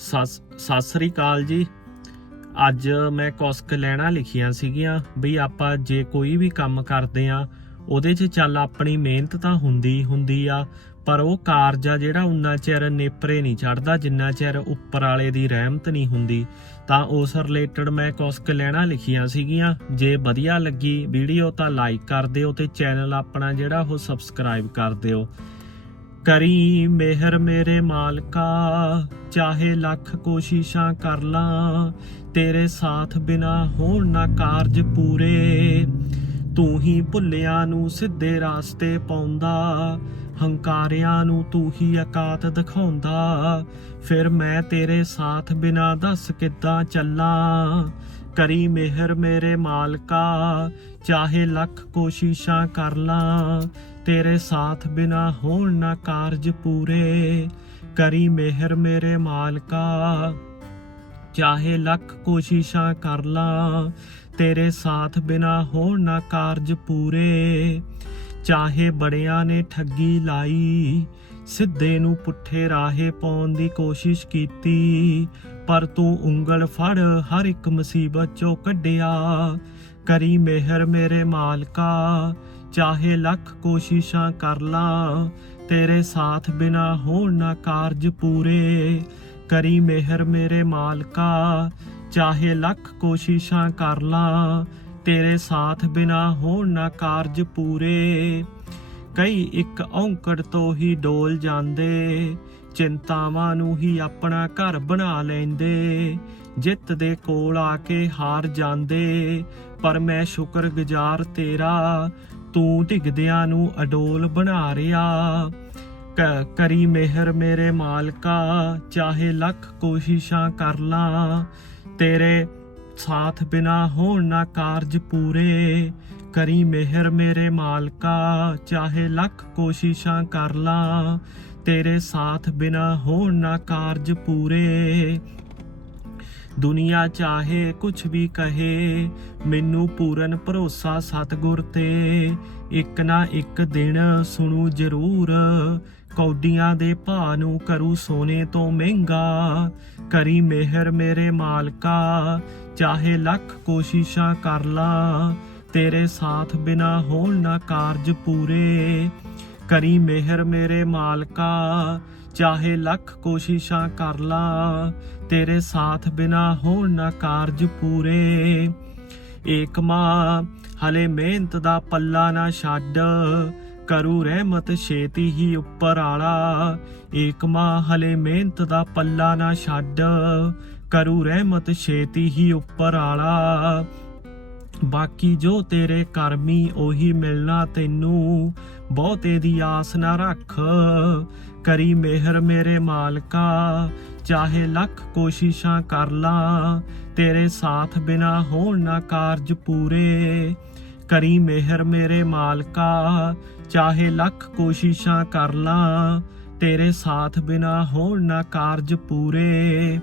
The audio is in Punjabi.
ਸਤਿ ਸਤਿ ਸ੍ਰੀ ਅਕਾਲ ਜੀ। ਅੱਜ ਮੈਂ ਕੁਛ ਕੁ ਲੈਣਾ ਲਿਖੀਆਂ ਸੀਗੀਆਂ ਵੀ ਆਪਾਂ ਜੇ ਕੋਈ ਵੀ ਕੰਮ ਕਰਦੇ ਆ, ਉਹਦੇ 'ਚ ਚੱਲ ਆਪਣੀ ਮਿਹਨਤ ਤਾਂ ਹੁੰਦੀ ਹੁੰਦੀ ਆ, ਪਰ ਉਹ ਕਾਰਜ ਆ ਜਿਹੜਾ ਉਨਾ ਚਿਰ ਨੇਪਰੇ ਨਹੀਂ ਚੜਦਾ, ਜਿੰਨਾ ਚਿਰ ਉੱਪਰ ਵਾਲੇ ਦੀ ਰਹਿਮਤ ਨਹੀਂ ਹੁੰਦੀ। ਤਾਂ ਉਸ ਰਿਲੇਟਡ ਮੈਂ ਕੁਛ ਕੁ ਲੈਣਾ ਲਿਖੀਆਂ ਸੀਗੀਆਂ। ਜੇ ਵਧੀਆ ਲੱਗੀ ਵੀਡੀਓ ਤਾਂ ਲਾਈਕ ਕਰ ਦਿਓ ਤੇ ਚੈਨਲ ਆਪਣਾ ਜਿਹੜਾ ਉਹ ਸਬਸਕ੍ਰਾਈਬ ਕਰ ਦਿਓ। ਕਰੀ ਮਿਹਰ ਮੇਰੇ ਮਾਲਕਾ, ਚਾਹੇ ਲੱਖ ਕੋਸ਼ਿਸ਼ਾਂ ਕਰ ਲਾਂ, ਤੇਰੇ ਸਾਥ ਬਿਨਾ ਹੋਣ ਨਾ ਕਾਰਜ ਪੂਰੇ। ਤੂੰ ਹੀ ਭੁੱਲਿਆਂ ਨੂੰ ਸਿੱਧੇ ਰਾਸਤੇ ਪਾਉਂਦਾ, ਹੰਕਾਰਿਆਂ ਨੂੰ ਤੂੰ ਹੀ ਅਕਾਤ ਦਿਖਾਉਂਦਾ। ਫਿਰ ਮੈਂ ਤੇਰੇ ਸਾਥ ਬਿਨਾ ਦੱਸ ਕਿੱਦਾਂ ਚੱਲਾਂ? ਕਰੀ ਮਿਹਰ ਮੇਰੇ ਮਾਲਕਾ, ਚਾਹੇ ਲੱਖ ਕੋਸ਼ਿਸ਼ਾਂ ਕਰ ਲਾਂ। ਤੇਰੇ ਸਾਥ ਬਿਨਾ ਹੋਣ ਨਾ ਕਾਰਜ ਪੂਰੇ, ਕਰੀ ਮਿਹਰ ਮੇਰੇ ਮਾਲਕਾ। ਚਾਹੇ ਲੱਖ ਕੋਸ਼ਿਸ਼ਾਂ ਕਰ ਲਾਂ, ਤੇਰੇ ਸਾਥ ਬਿਨਾ ਹੋਣ ਨਾ ਕਾਰਜ ਪੂਰੇ। ਚਾਹੇ ਬੜਿਆਂ ਨੇ ਠੱਗੀ ਲਾਈ, ਸਿੱਧੇ ਨੂੰ ਪੁੱਠੇ ਰਾਹੇ ਪਾਉਣ ਦੀ ਕੋਸ਼ਿਸ਼ ਕੀਤੀ, ਪਰ ਤੂੰ ਉਂਗਲ ਫੜ ਹਰ ਇੱਕ ਮੁਸੀਬਤ ਚੋਂ ਕੱਢਿਆ। ਕਰੀ ਮਿਹਰ ਮੇਰੇ ਮਾਲਕਾ, ਚਾਹੇ ਲੱਖ ਕੋਸ਼ਿਸ਼ਾਂ ਕਰ ਲਾਂ, ਤੇਰੇ ਸਾਥ ਬਿਨਾ ਹੋਣ ਨਾ ਕਾਰਜ ਪੂਰੇ। ਕਰੀ ਮਿਹਰ ਮੇਰੇ ਮਾਲਕਾ, ਚਾਹੇ ਲੱਖ ਕੋਸ਼ਿਸ਼ਾਂ ਕਰ ਲਾਂ, ਤੇਰੇ ਸਾਥ ਬਿਨਾ ਹੋਣ ਨਾ ਕਾਰਜ ਪੂਰੇ। ਕਈ ਇੱਕ ਔਂਕੜ ਤੋਂ ਹੀ ਡੋਲ ਜਾਂਦੇ, ਚਿੰਤਾਵਾਂ ਨੂੰ ਹੀ ਆਪਣਾ ਘਰ ਬਣਾ ਲੈਂਦੇ, ਜਿੱਤ ਦੇ ਕੋਲ ਆ ਕੇ ਹਾਰ ਜਾਂਦੇ, ਪਰ ਮੈਂ ਸ਼ੁਕਰਗੁਜ਼ਾਰ ਤੇਰਾ, ਤੂੰ ਢਿੱਗਦਿਆਂ ਨੂੰ ਅਡੋਲ ਬਣਾ ਰਿਆ। ਕਰੀ ਮਿਹਰ ਮੇਰੇ ਮਾਲਕਾ, ਚਾਹੇ ਲੱਖ ਕੋਸ਼ਿਸ਼ਾਂ ਕਰ ਲਾਂ। ਤੇਰੇ ਸਾਥ ਬਿਨਾ ਹੋਣ ਨਾ ਕਾਰਜ ਪੂਰੇ। ਕਰੀ ਮਿਹਰ ਮੇਰੇ ਮਾਲਕਾ, ਚਾਹੇ ਲੱਖ ਕੋਸ਼ਿਸ਼ਾਂ ਕਰ ਲਾਂ। ਤੇਰੇ ਸਾਥ ਬਿਨਾ ਹੋਣ ਨਾ ਕਾਰਜ ਪੂਰੇ। ਦੁਨੀਆ ਚਾਹੇ ਕੁਛ ਵੀ ਕਹੇ, ਮੈਨੂੰ ਪੂਰਨ ਭਰੋਸਾ ਸਤਗੁਰ ਤੇ। ਇੱਕ ਨਾ ਇੱਕ ਦਿਨ ਸੁਣੂ ਜ਼ਰੂਰ, ਕੌਡੀਆਂ ਦੇ ਭਾ ਨੂੰ ਕਰੂ ਸੋਨੇ ਤੋਂ ਮਹਿੰਗਾ। ਕਰੀ ਮਿਹਰ ਮੇਰੇ ਮਾਲਕਾ, ਚਾਹੇ ਲੱਖ ਕੋਸ਼ਿਸ਼ਾਂ ਕਰ ਲਾ। ਤੇਰੇ ਸਾਥ ਬਿਨਾ ਹੋਣ ਨਾ ਕਾਰਜ ਪੂਰੇ। ਕਰੀ ਮਿਹਰ ਮੇਰੇ ਮਾਲਕਾ, ਚਾਹੇ ਲੱਖ ਕੋਸ਼ਿਸ਼ਾਂ ਕਰ ਲਾਂ, ਤੇਰੇ ਸਾਥ ਬਿਨਾ ਹੋਣ ਨਾ ਕਾਰਜ ਪੂਰੇ। ਏਕ ਮਾਂ, ਹਲੇ ਮਿਹਨਤ ਦਾ ਪੱਲਾ ਨਾ ਛੱਡ, ਕਰੂ ਰਹਿਮਤ ਛੇਤੀ ਹੀ ਉੱਪਰ ਆਲਾ। ਏਕ ਮਾਂ, ਹਲੇ ਮਿਹਨਤ ਦਾ ਪੱਲਾ ਨਾ ਛੱਡ, ਕਰੂ ਰਹਿਮਤ ਛੇਤੀ ਹੀ ਉੱਪਰ ਆਲਾ। ਬਾਕੀ ਜੋ ਤੇਰੇ ਕਰਮੀ ਉਹੀ ਮਿਲਣਾ ਤੈਨੂੰ। ਬਹੁਤੇ ਦੀ ਆਸ ਨਾ ਰੱਖ, ਕਰੀ ਮਿਹਰ ਮੇਰੇ ਮਾਲਕਾ। ਚਾਹੇ ਲੱਖ ਕੋਸ਼ਿਸ਼ਾਂ ਕਰ ਲਾਂ, ਤੇਰੇ ਸਾਥ ਬਿਨਾ ਹੋਣ ਨਾ ਕਾਰਜ ਪੂਰੇ। ਕਰੀ ਮਿਹਰ ਮੇਰੇ ਮਾਲਕਾ, ਚਾਹੇ ਲੱਖ ਕੋਸ਼ਿਸ਼ਾਂ ਕਰ ਲਾਂ, ਤੇਰੇ ਸਾਥ ਬਿਨਾ ਹੋਣ ਨਾ ਕਾਰਜ ਪੂਰੇ।